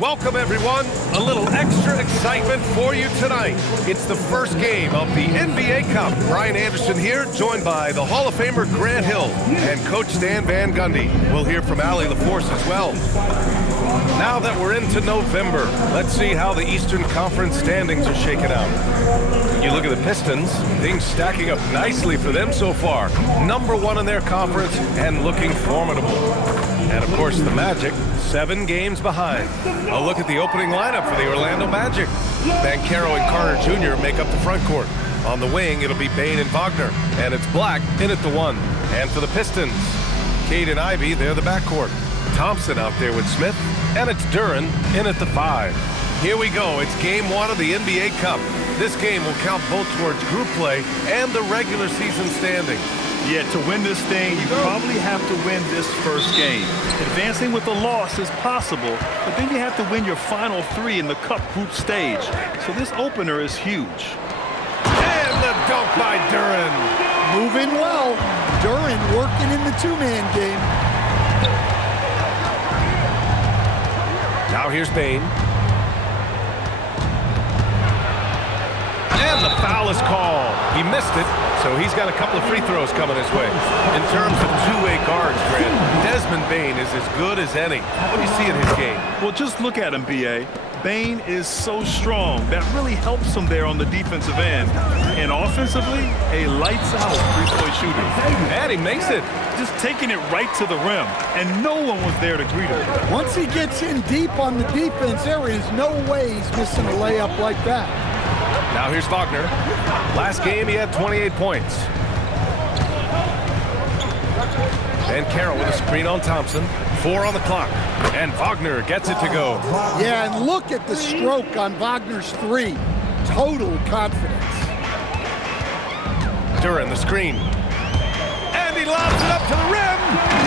Welcome, everyone. A little extra excitement for you tonight. It's the first game of the NBA Cup. Brian Anderson here, joined by the Hall of Famer Grant Hill and Coach Stan Van Gundy. We'll hear from Allie LaForce as well. Now that we're into November, let's see how the Eastern Conference standings are shaking out. You look at the Pistons, things stacking up nicely for them so far. #1 in their conference and looking formidable. And of course the Magic, 7 games behind. A look at the opening lineup for the Orlando Magic. Banchero and Carter Jr. make up the front court. On the wing, it'll be Bane and Wagner. And it's Black in at the 1. And for the Pistons, Cade and Ivy, they're the backcourt. Thompson out there with Smith. And it's Duren in at the 5. Here we go. It's game 1 of the NBA Cup. This game will count both towards group play and the regular season standing. Yeah, to win this thing, you probably have to win this first game. Advancing with a loss is possible, but then you have to win your final 3 in the Cup group stage. So this opener is huge. And the dunk by Duren. Moving well. Duren working in the 2-man game. Now here's Bane. And the foul is called. He missed it, so he's got a couple of free throws coming his way. In terms of two-way guards, Grant, Desmond Bane is as good as any. What do you see in his game? Well, just look at him, B.A. Bane is so strong. That really helps him there on the defensive end. And offensively, a lights-out three-point shooter. And he makes it. Just taking it right to the rim, and no one was there to greet him. Once he gets in deep on the defense, there is no way he's missing a layup like that. Now here's Wagner. Last game, he had 28 points. Banchero with a screen on Thompson. 4 on the clock. And Wagner gets it to go. Yeah, and look at the stroke on Wagner's 3. Total confidence. Duren, the screen. And he lobs it up to the rim.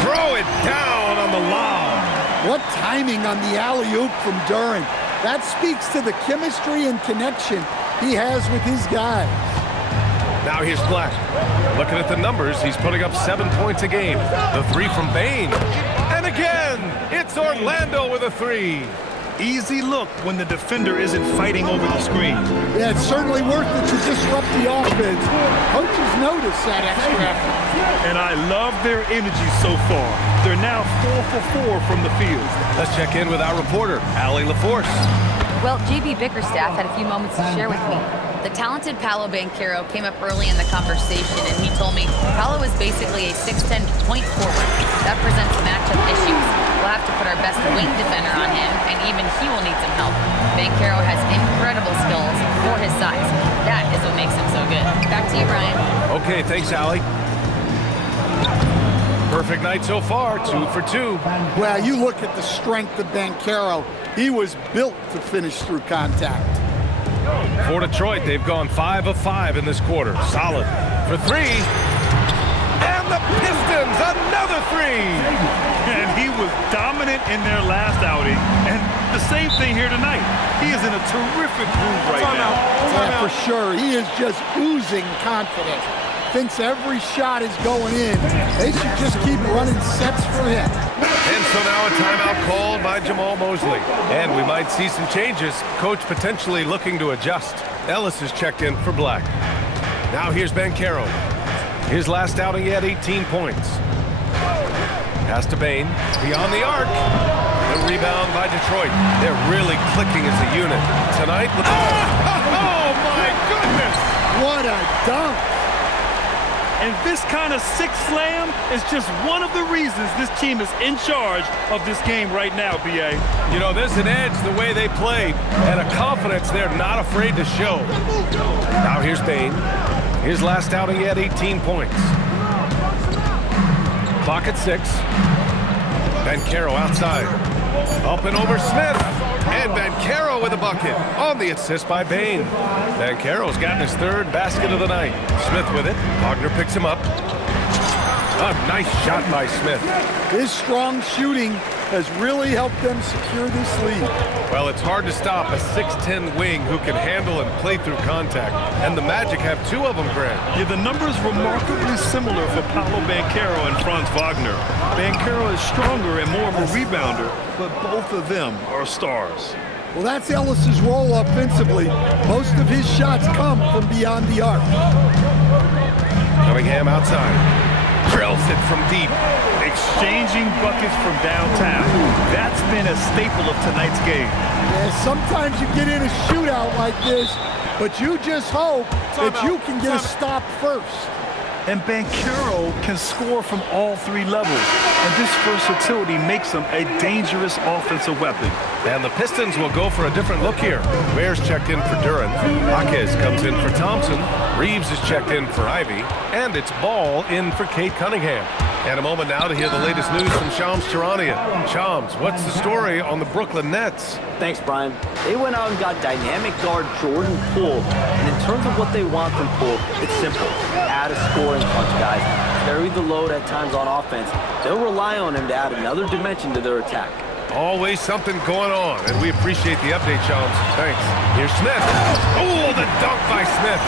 Throw it down on the lob. What timing on the alley-oop from Duren. That speaks to the chemistry and connection he has with his guys. Now here's Black. Looking at the numbers, he's putting up 7 points a game. The 3 from Bane. And again, it's Orlando with a 3. Easy look when the defender isn't fighting over the screen. Yeah, it's certainly worth it to disrupt the offense. Coaches notice that extra effort. And I love their energy so far. They're now 4 for 4 from the field. Let's check in with our reporter, Allie LaForce. Well, JB Bickerstaff had a few moments to share with me. The talented Paolo Banchero came up early in the conversation, and he told me Paolo is basically a 6'10" point forward. That presents matchup issues. We'll have to put our best wing defender on him, and even he will need some help. Banchero has incredible skills for his size. That is what makes him so good. Back to you, Brian. Okay, thanks, Allie. Perfect night so far, 2 for 2. Well, you look at the strength of Banchero. He was built to finish through contact. For Detroit, they've gone 5 of 5 in this quarter. Solid. For 3. And the Pistons, another 3. And he was dominant in their last outing. And the same thing here tonight. He is in a terrific groove right now. Yeah, for sure. He is just oozing confidence. Thinks every shot is going in. They should just keep running sets for him. And so now a timeout called by Jamal Mosley. And we might see some changes. Coach potentially looking to adjust. Ellis is checked in for Black. Now here's Banchero. His last outing, he had 18 points. Pass to Bane. Beyond the arc. The rebound by Detroit. They're really clicking as a unit. Tonight, oh my goodness! What a dunk! And this kind of sick slam is just one of the reasons this team is in charge of this game right now, B.A. You know, there's an edge the way they played and a confidence they're not afraid to show. Now here's Bane. His last outing, he had 18 points. Clock at 6. Banchero outside. Up and over Smith. And Banchero with a bucket on the assist by Bane. Banchero's gotten his 3rd basket of the night. Smith with it. Wagner picks him up. A nice shot by Smith. His strong shooting has really helped them secure this lead. Well, it's hard to stop a 6'10" wing who can handle and play through contact. And the Magic have two of them, Grant. Yeah, the numbers remarkably similar for Paolo Banchero and Franz Wagner. Banchero is stronger and more of a rebounder, but both of them are stars. Well, that's Ellis's role offensively. Most of his shots come from beyond the arc. Cunningham outside. Drills it from deep. Exchanging buckets from downtown. That's been a staple of tonight's game. Yeah, sometimes you get in a shootout like this, but you just hope that you can get a stop first. And Banchero can score from all three levels. And this versatility makes him a dangerous offensive weapon. And the Pistons will go for a different look here. Ware's checked in for Duran. Jaquez comes in for Thompson. Reeves is checked in for Ivy. And it's Ball in for Kate Cunningham. And a moment now to hear the latest news from Shams Charania. Shams, what's the story on the Brooklyn Nets? Thanks, Brian. They went out and got dynamic guard Jordan Poole. And in terms of what they want from Poole, it's simple. Add a scoring punch, guys. Carry the load at times on offense. They'll rely on him to add another dimension to their attack. Always something going on, and we appreciate the update, Shams. Thanks. Here's Smith. Oh, the dunk by Smith.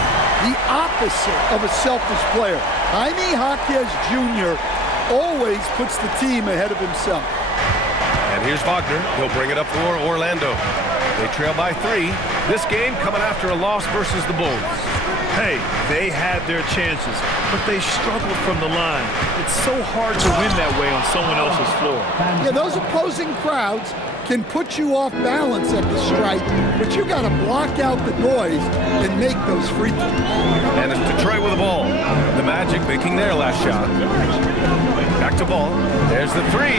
The opposite of a selfish player. Jaime Jaquez Jr. always puts the team ahead of himself. And here's Wagner. He'll bring it up for Orlando. They trail by 3. This game coming after a loss versus the Bulls. Hey, they had their chances, but they struggled from the line. It's so hard to win that way on someone else's floor. Yeah, those opposing crowds can put you off balance at the stripe, but you got to block out the noise and make those free throws. And it's Detroit with the ball. The Magic making their last shot. Back to Ball. There's the 3.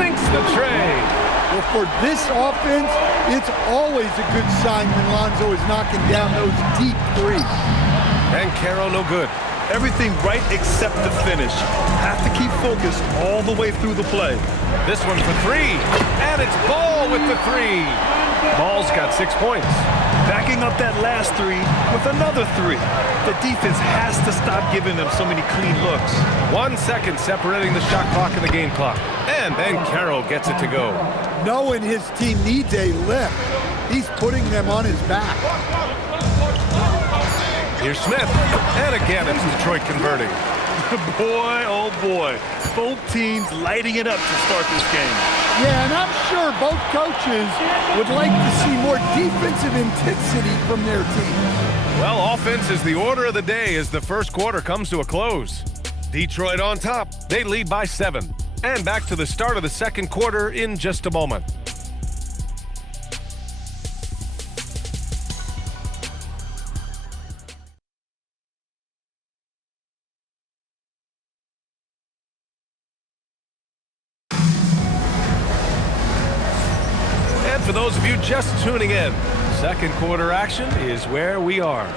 Sinks the tray. Well, for this offense, it's always a good sign when Lonzo is knocking down those deep threes. And Caro no good. Everything right except the finish. Have to keep focused all the way through the play. This one for 3. And it's Ball with the 3. Ball's got 6 points. Backing up that last 3 with another 3. The defense has to stop giving them so many clean looks. 1 second separating the shot clock and the game clock. And then Caro gets it to go. Knowing his team needs a lift, he's putting them on his back. Here's Smith. And again, it's Detroit converting. Boy, oh boy. Both teams lighting it up to start this game. Yeah, and I'm sure both coaches would like to see more defensive intensity from their team. Well, offense is the order of the day as the first quarter comes to a close. Detroit on top. They lead by 7. And back to the start of the second quarter in just a moment. And for those of you just tuning in, second quarter action is where we are.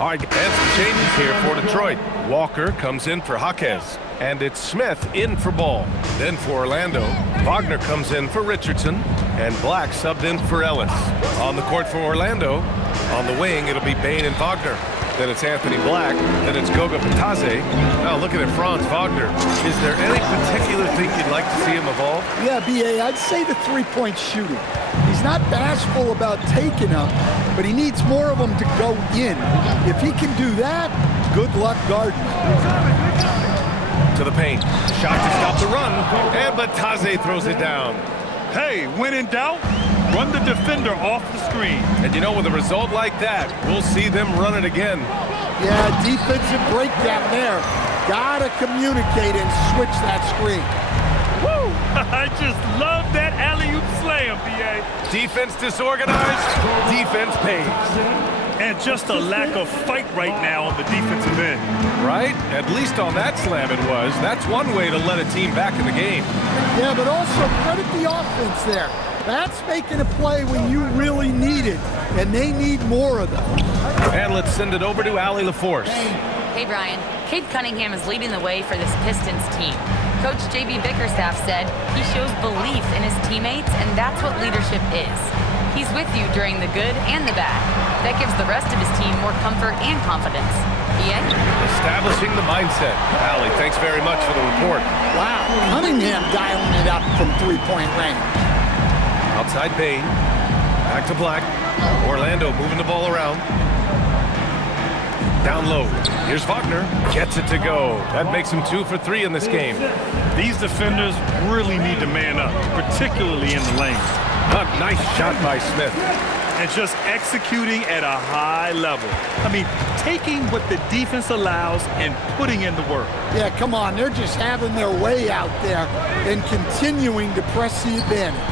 All right, and some changes here for Detroit. Walker comes in for Jaquez. And it's Smith in for Ball. Then for Orlando, Wagner comes in for Richardson, and Black subbed in for Ellis. On the court for Orlando, on the wing, it'll be Bane and Wagner. Then it's Anthony Black, then it's Goga Bitadze. Now looking at Franz Wagner, is there any particular thing you'd like to see him evolve? Yeah, B.A., I'd say the three-point shooting. He's not bashful about taking them, but he needs more of them to go in. If he can do that, good luck guarding. To the paint. Shot to stop the run. And Bitadze throws it down. Hey, when in doubt, run the defender off the screen. And you know, with a result like that, we'll see them run it again. Yeah, defensive breakdown there. Gotta communicate and switch that screen. Woo! I just love that alley-oop slam, B.A. Defense disorganized, defense pays. And just a lack of fight right now on the defensive end. Right? At least on that slam it was. That's one way to let a team back in the game. Yeah, but also credit the offense there. That's making a play when you really need it, and they need more of them. And let's send it over to Allie LaForce. Hey, Brian. Cade Cunningham is leading the way for this Pistons team. Coach J.B. Bickerstaff said he shows belief in his teammates, and that's what leadership is. He's with you during the good and the bad. That gives the rest of his team more comfort and confidence. NBA. Establishing the mindset. Allie, thanks very much for the report. Wow, Cunningham dialing it up from three-point range. Outside Bain. Back to Black. Orlando moving the ball around. Down low. Here's Wagner. Gets it to go. That makes him 2 for 3 in this game. These defenders really need to man up, particularly in the lane. A nice shot by Smith. And just executing at a high level. I mean, taking what the defense allows and putting in the work. Yeah, come on. They're just having their way out there and continuing to press the advantage.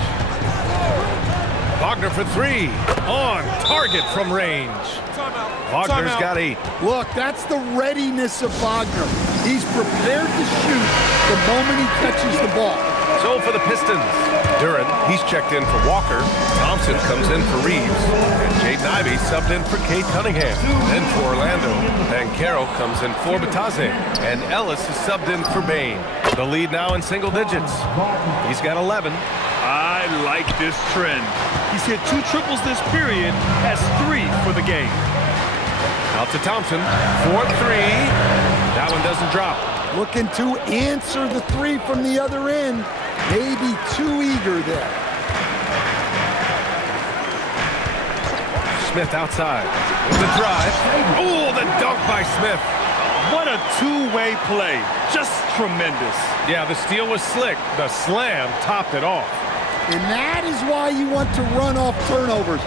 Wagner for 3. On target from range. Wagner's got 8. Look, that's the readiness of Wagner. He's prepared to shoot the moment he catches the ball. So for the Pistons, Duran, he's checked in for Walker. Thompson comes in for Reeves. And Jaden Ivey subbed in for Cade Cunningham. Then for Orlando, Banchero comes in for Batase. And Ellis is subbed in for Bain. The lead now in single digits. He's got 11. I like this trend. He's hit 2 triples this period, has 3 for the game. Out to Thompson for 3. That one doesn't drop. Looking to answer the 3 from the other end. Maybe too eager there. Smith outside with the drive. Oh, the dunk by Smith. What a two-way play. Just tremendous. Yeah, the steal was slick. The slam topped it off. And that is why you want to run off turnovers.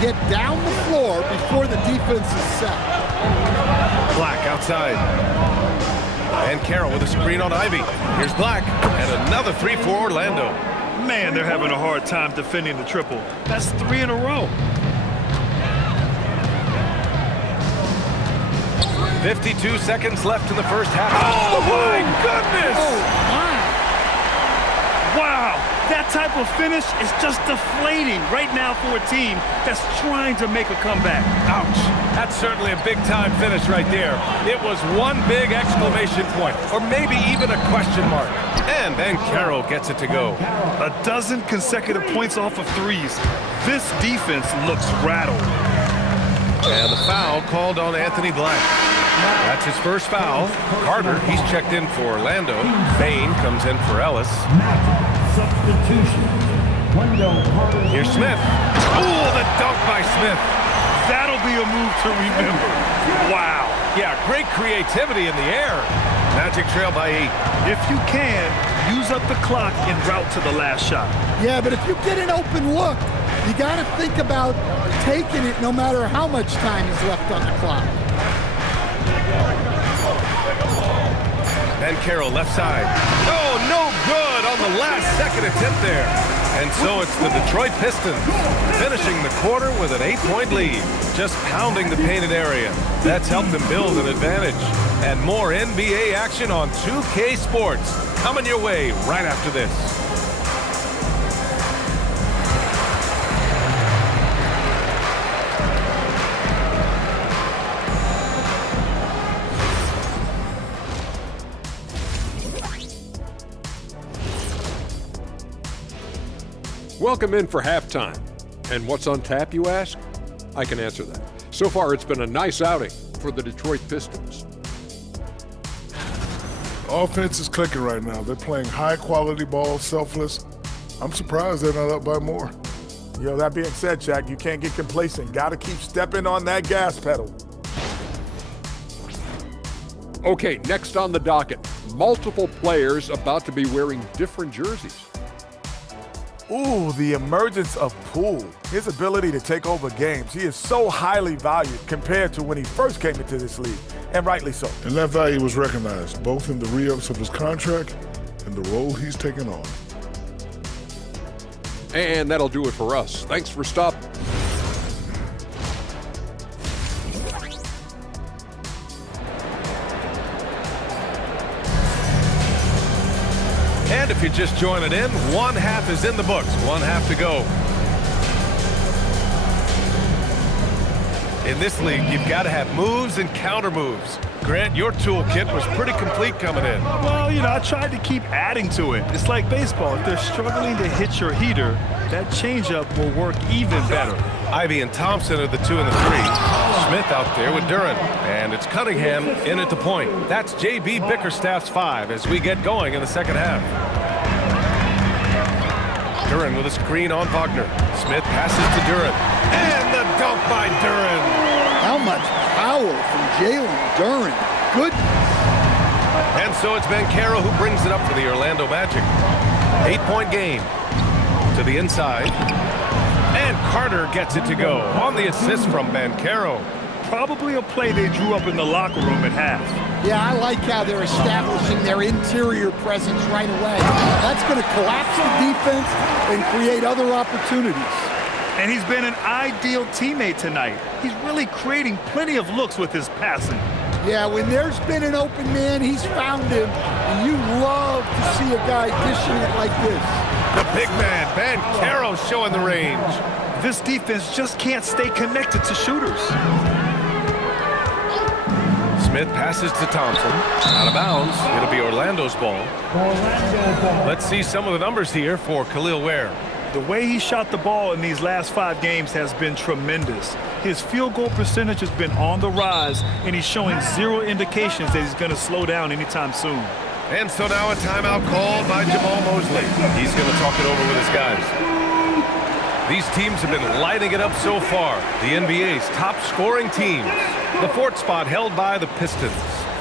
Get down the floor before the defense is set. Black outside. And Carroll with a screen on Ivy. Here's Black. And another 3 for Orlando. Man, they're having a hard time defending the triple. That's 3 in a row. 52 seconds left in the first half. Oh, my goodness! Oh, my. Wow, that type of finish is just deflating right now for a team that's trying to make a comeback. Ouch. That's certainly a big-time finish right there. It was one big exclamation point, or maybe even a question mark. And then Carroll gets it to go. A dozen consecutive points off of threes. This defense looks rattled. And the foul called on Anthony Black. That's his first foul. Carter, he's checked in for Orlando. Bain comes in for Ellis. Here's Smith. Oh, the dunk by Smith. That'll be a move to remember. Wow. Yeah, great creativity in the air. Magic trail by 8. If you can, use up the clock en route to the last shot. Yeah, but if you get an open look, you got to think about taking it no matter how much time is left on the clock. And Carroll left side. Oh, no good on the last second attempt there. And so it's the Detroit Pistons finishing the quarter with an 8-point lead, just pounding the painted area. That's helped them build an advantage. And more NBA action on 2K Sports coming your way right after this. Welcome in for halftime. And what's on tap, you ask? I can answer that. So far, it's been a nice outing for the Detroit Pistons. Offense is clicking right now. They're playing high-quality ball, selfless. I'm surprised they're not up by more. Yo, that being said, Jack, you can't get complacent. Got to keep stepping on that gas pedal. Okay, next on the docket, multiple players about to be wearing different jerseys. Ooh, the emergence of Poole. His ability to take over games. He is so highly valued compared to when he first came into this league, and rightly so. And that value was recognized, both in the re-ups of his contract and the role he's taken on. And that'll do it for us. Thanks for stopping. And if you're just joining in, one half is in the books, one half to go. In this league, you've got to have moves and counter moves. Grant, your toolkit was pretty complete coming in. Well, you know, I tried to keep adding to it. It's like baseball. If they're struggling to hit your heater, that changeup will work even better. Ivy and Thompson are the 2 and the 3. Smith out there with Duren. And it's Cunningham in at the point. That's J.B. Bickerstaff's 5 as we get going in the second half. Duren with a screen on Wagner. Smith passes to Duren. And the dunk by Duren. How much power from Jalen Duren. Goodness. And so it's Banchero who brings it up for the Orlando Magic. 8-point game. To the inside. And Carter gets it to go on the assist from Banchero. Probably a play they drew up in the locker room at half. Yeah, I like how they're establishing their interior presence right away. That's going to collapse the defense and create other opportunities. And he's been an ideal teammate tonight. He's really creating plenty of looks with his passing. Yeah, when there's been an open man, he's found him. And you love to see a guy dishing it like this. The big man, Banchero, showing the range. This defense just can't stay connected to shooters. Smith passes to Thompson. Out of bounds. It'll be Orlando's ball. Let's see some of the numbers here for Khalil Ware. The way he shot the ball in these last 5 games has been tremendous. His field goal percentage has been on the rise, and he's showing zero indications that he's going to slow down anytime soon. And so now a timeout called by Jamal Mosley. He's going to talk it over with his guys. These teams have been lighting it up so far. The NBA's top scoring teams. The 4th spot held by the Pistons.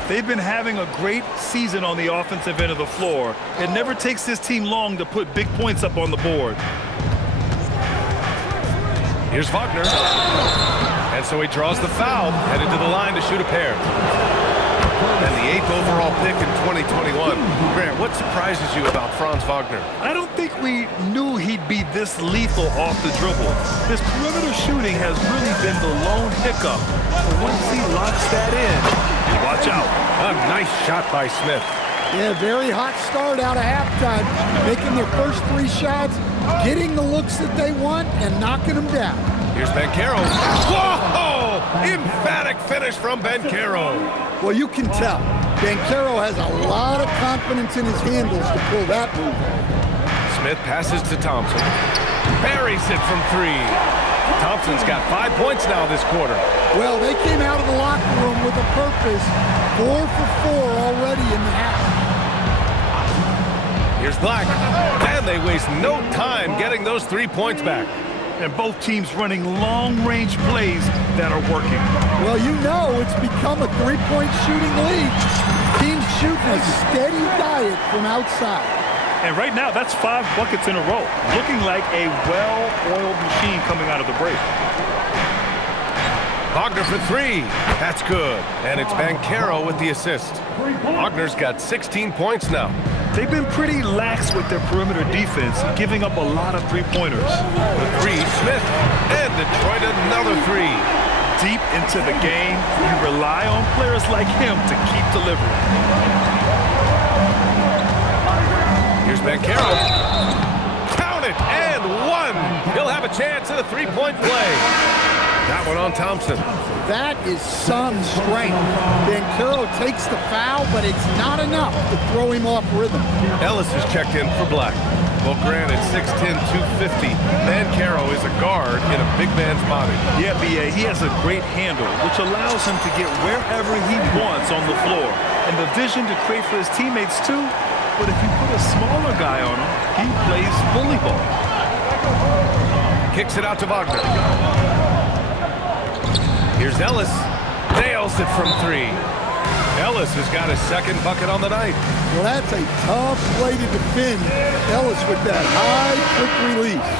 They've been having a great season on the offensive end of the floor. It never takes this team long to put big points up on the board. Here's Wagner. And so he draws the foul, headed to the line to shoot a pair. And the 8th overall pick in 2021. Grant, what surprises you about Franz Wagner? I don't think we knew he'd be this lethal off the dribble. His perimeter shooting has really been the lone hiccup. But once he locks that in, watch out. A nice shot by Smith. Yeah, very hot start out of halftime. Making their first 3 shots, getting the looks that they want, and knocking them down. Here's Banchero. Whoa! Emphatic finish from Banchero. Well, you can tell. Banchero has a lot of confidence in his handles to pull that move off. Smith passes to Thompson. Buries it from 3. Thompson's got 5 points now this quarter. Well, they came out of the locker room with a purpose. 4 for 4 already in the half. Here's Black. And they waste no time getting those 3 points back. And both teams running long-range plays that are working. Well, you know it's become a 3-point shooting league. Teams shooting a steady diet from outside. And right now, that's 5 buckets in a row. Looking like a well-oiled machine coming out of the break. Wagner for 3. That's good. And it's Banchero with the assist. Wagner's got 16 points now. They've been pretty lax with their perimeter defense, giving up a lot of 3-pointers. The 3, Smith. And Detroit another 3. Deep into the game, you rely on players like him to keep delivering. Here's Banchero. Count it, and 1. He'll have a chance at a 3-point play. That one on Thompson. That is some strength. Banchero takes the foul, but it's not enough to throw him off rhythm. Ellis is checked in for Black. Well, granted, 6'10", 250. Banchero is a guard in a big man's body. Yeah, B.A., he has a great handle, which allows him to get wherever he wants on the floor. And the vision to create for his teammates, too. But if you put a smaller guy on him, he plays bully ball. Kicks it out to Wagner. Here's Ellis. Nails it from 3. Ellis has got his 2nd bucket on the night. Well, that's a tough play to defend. Ellis with that high, quick release.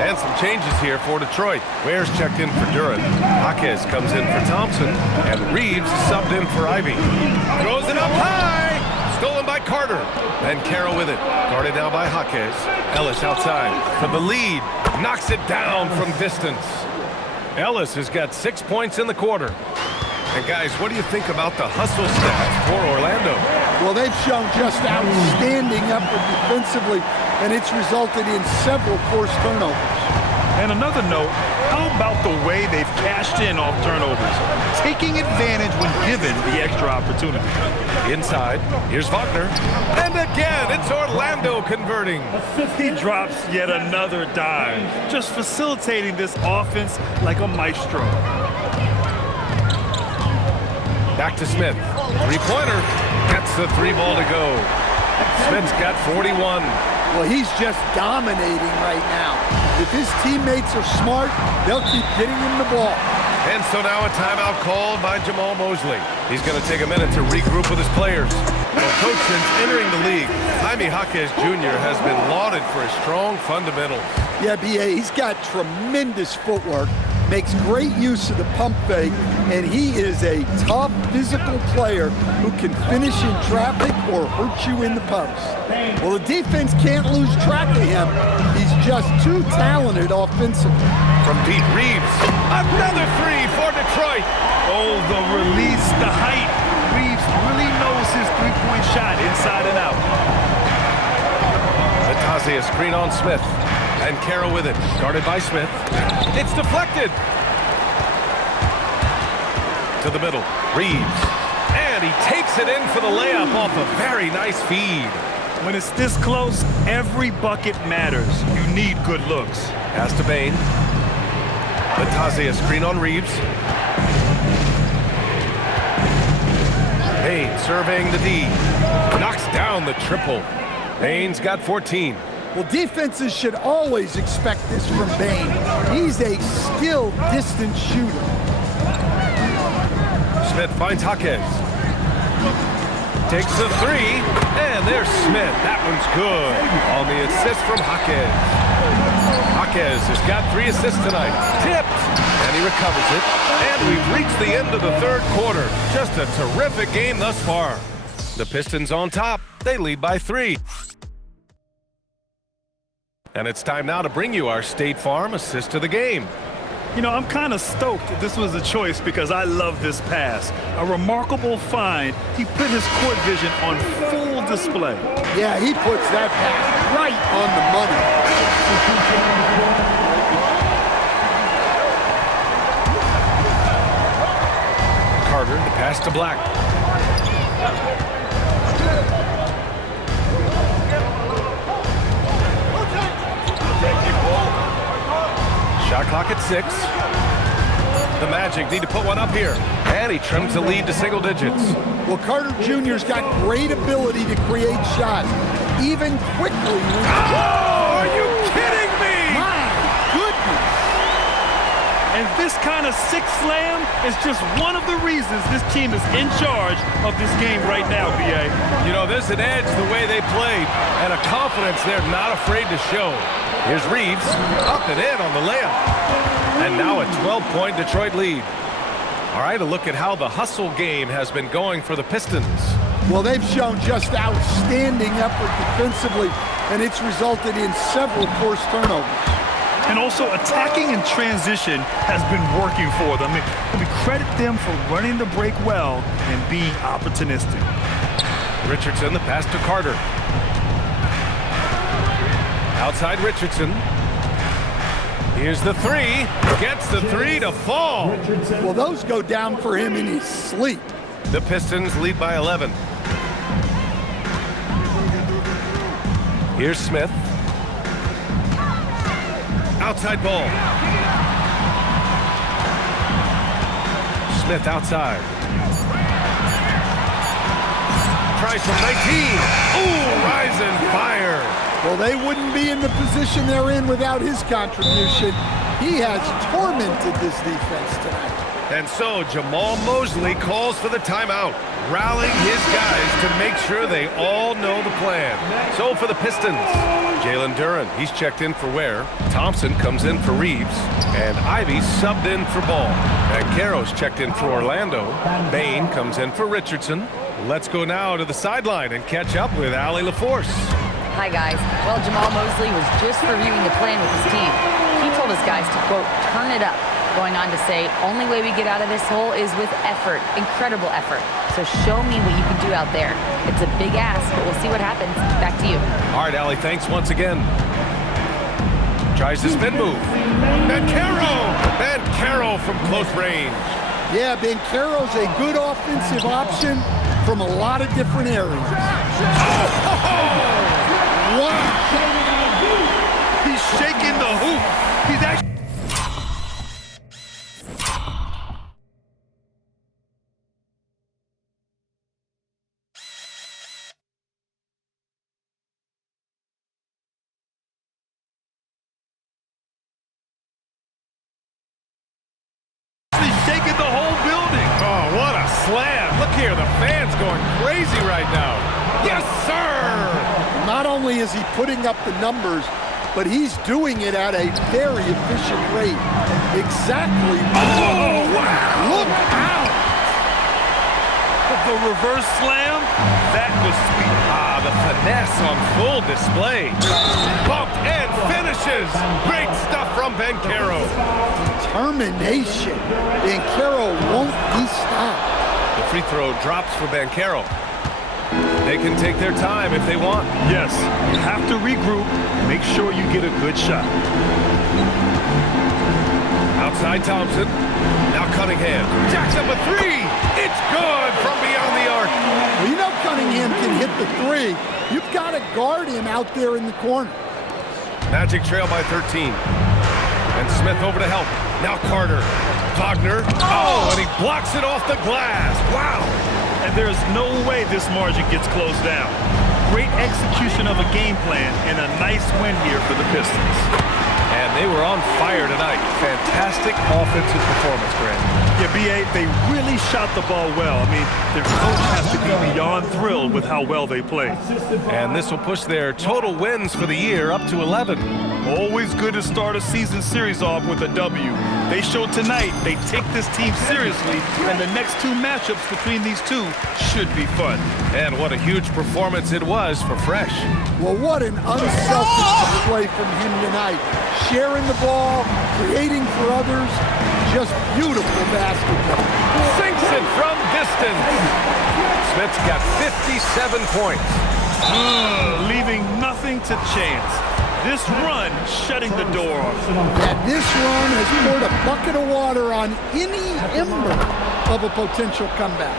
And some changes here for Detroit. Ware's checked in for Duren. Jaquez comes in for Thompson. And Reeves subbed in for Ivy. Throws it up high. Stolen by Carter. Banchero with it. Guarded now by Jaquez. Ellis outside for the lead. Knocks it down from distance. Ellis has got 6 points in the quarter. And guys, what do you think about the hustle stats for Orlando? Well, they've shown just outstanding effort defensively, and it's resulted in several forced turnovers. And another note, how about the way they've cashed in off turnovers, taking advantage when given the extra opportunity. Inside, here's Wagner. And again, it's Orlando converting. He drops yet another dime, just facilitating this offense like a maestro. Back to Smith. Three-pointer. Gets the three ball to go. Smith's got 41. Well, he's just dominating right now. If his teammates are smart, they'll keep getting him the ball. And so now a timeout called by Jamal Mosley. He's going to take a minute to regroup with his players. Well, coach, since entering the league, Jaime Jaquez Jr. has been lauded for his strong fundamentals. Yeah, B.A., he's got tremendous footwork, makes great use of the pump fake, and he is a tough physical player who can finish in traffic or hurt you in the post. Well, the defense can't lose track of him. He's just too talented offensively. From deep, Reeves. Another three for Detroit. Oh, the release, the height. Reeves really knows his three-point shot inside and out. Natasia screen on Smith. And Banchero with it. Guarded by Smith. It's deflected. To the middle. Reeves. And he takes it in for the layup off a very nice feed. When it's this close, every bucket matters. You need good looks. Pass to Bane. Natasia screen on Reeves. Bane surveying the D. Knocks down the triple. Bane's got 14. Well, defenses should always expect this from Bane. He's a skilled distance shooter. Smith finds Jaquez. Takes the three, and there's Smith. That one's good on the assist from Jaquez. Jaquez has got 3 assists tonight. Tipped, and he recovers it. And we've reached the end of the third quarter. Just a terrific game thus far. The Pistons on top. They lead by 3. And it's time now to bring you our State Farm assist of the game. You know, I'm kind of stoked that this was a choice because I love this pass. A remarkable find. He put his court vision on full display. Yeah, he puts that pass right on the money. Carter, the pass to Black. Shot clock at 6. The Magic need to put one up here. And he trims the lead to single digits. Well, Carter Jr.'s got great ability to create shots, even quickly. Oh, are you kidding me? My goodness. And this kind of sick slam is just one of the reasons this team is in charge of this game right now, B.A. You know, there's an edge the way they played and a confidence they're not afraid to show. Here's Reeves, up and in on the layup. And now a 12-point Detroit lead. All right, a look at how the hustle game has been going for the Pistons. Well, they've shown just outstanding effort defensively, and it's resulted in several forced turnovers. And also attacking in transition has been working for them. We credit them for running the break well and being opportunistic. Richardson, the pass to Carter. Outside Richardson. Here's the three. Gets the three to fall. Well, those go down for him in his sleep. The Pistons lead by 11. Here's Smith. Outside ball. Smith outside. Tries from 19. Ooh, rise and fire. Well, they wouldn't be in the position they're in without his contribution. He has tormented this defense tonight. And so Jamal Mosley calls for the timeout, rallying his guys to make sure they all know the plan. So for the Pistons, Jalen Duren, he's checked in for Ware. Thompson comes in for Reeves. And Ivy subbed in for Ball. Banchero's checked in for Orlando. Bane comes in for Richardson. Let's go now to the sideline and catch up with Allie LaForce. Hi, guys. Well, Jamal Mosley was just reviewing the plan with his team. He told his guys to, quote, turn it up, going on to say, only way we get out of this hole is with effort, incredible effort. So show me what you can do out there. It's a big ask, but we'll see what happens. Back to you. All right, Allie, thanks once again. Tries the spin move. Banchero from close range. Yeah, Banchero's a good offensive option from a lot of different areas. Wow! He's shaking the hoop. He's actually crazy right now. Yes, sir! Not only is he putting up the numbers, but he's doing it at a very efficient rate. Exactly. Oh, wow! Look out! The reverse slam, that was sweet. Ah, the finesse on full display. Bumped and finishes. Great stuff from Banchero. Determination. Banchero won't be stopped. The free throw drops for Banchero. They can take their time if they want. Yes, you have to regroup. Make sure you get a good shot. Outside Thompson. Now Cunningham. Jacks up a three. It's good from beyond the arc. Well, you know Cunningham can hit the three. You've got to guard him out there in the corner. Magic trail by 13. And Smith over to help. Now Carter. Wagner. Oh, and he blocks it off the glass. Wow. And there's no way this margin gets closed down. Great execution of a game plan and a nice win here for the Pistons. And they were on fire tonight. Fantastic offensive performance, Grant. Yeah, B.A., they really shot the ball well. I mean, their coach has to be beyond thrilled with how well they played. And this will push their total wins for the year up to 11. Always good to start a season series off with a W. They showed tonight they take this team seriously, and the next two matchups between these two should be fun. And what a huge performance it was for Fresh. Well, what an unselfish display from him tonight. Sharing the ball, creating for others, just beautiful basketball. Sinks it from distance. Smith's got 57 points. Leaving nothing to chance. This run shutting the door off. And this run has poured a bucket of water on any ember of a potential comeback.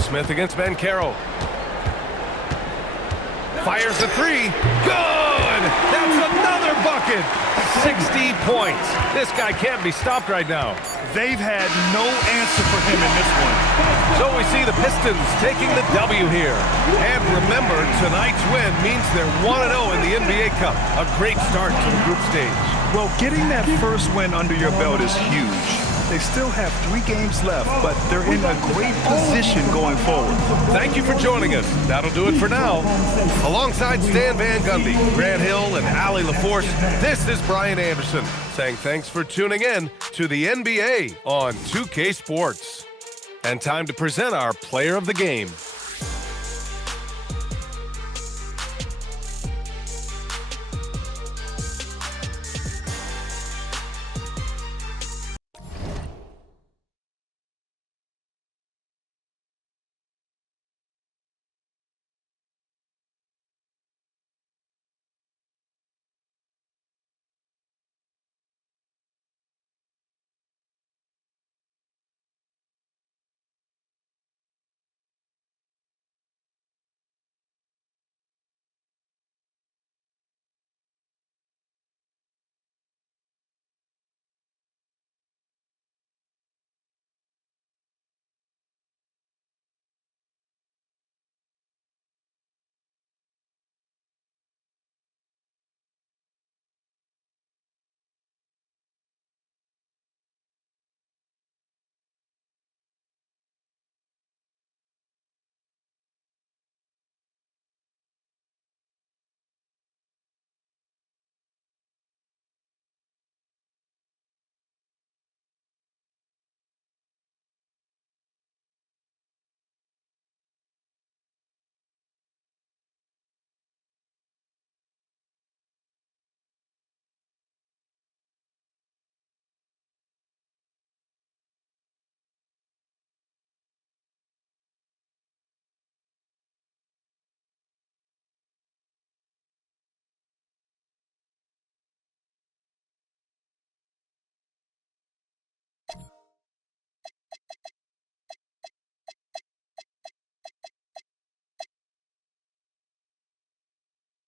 Smith against Banchero. Fires a three. Good! That's another bucket. 60 points. This guy can't be stopped right now. They've had no answer for him in this one. So we see the Pistons taking the W here. And remember, tonight's win means they're 1-0 in the NBA Cup. A great start to the group stage. Well, getting that first win under your belt is huge. They still have 3 games left, but they're in a great position going forward. Thank you for joining us. That'll do it for now. Alongside Stan Van Gundy, Grant Hill, and Allie LaForce, this is Brian Anderson saying thanks for tuning in to the NBA on 2K Sports. And time to present our player of the game.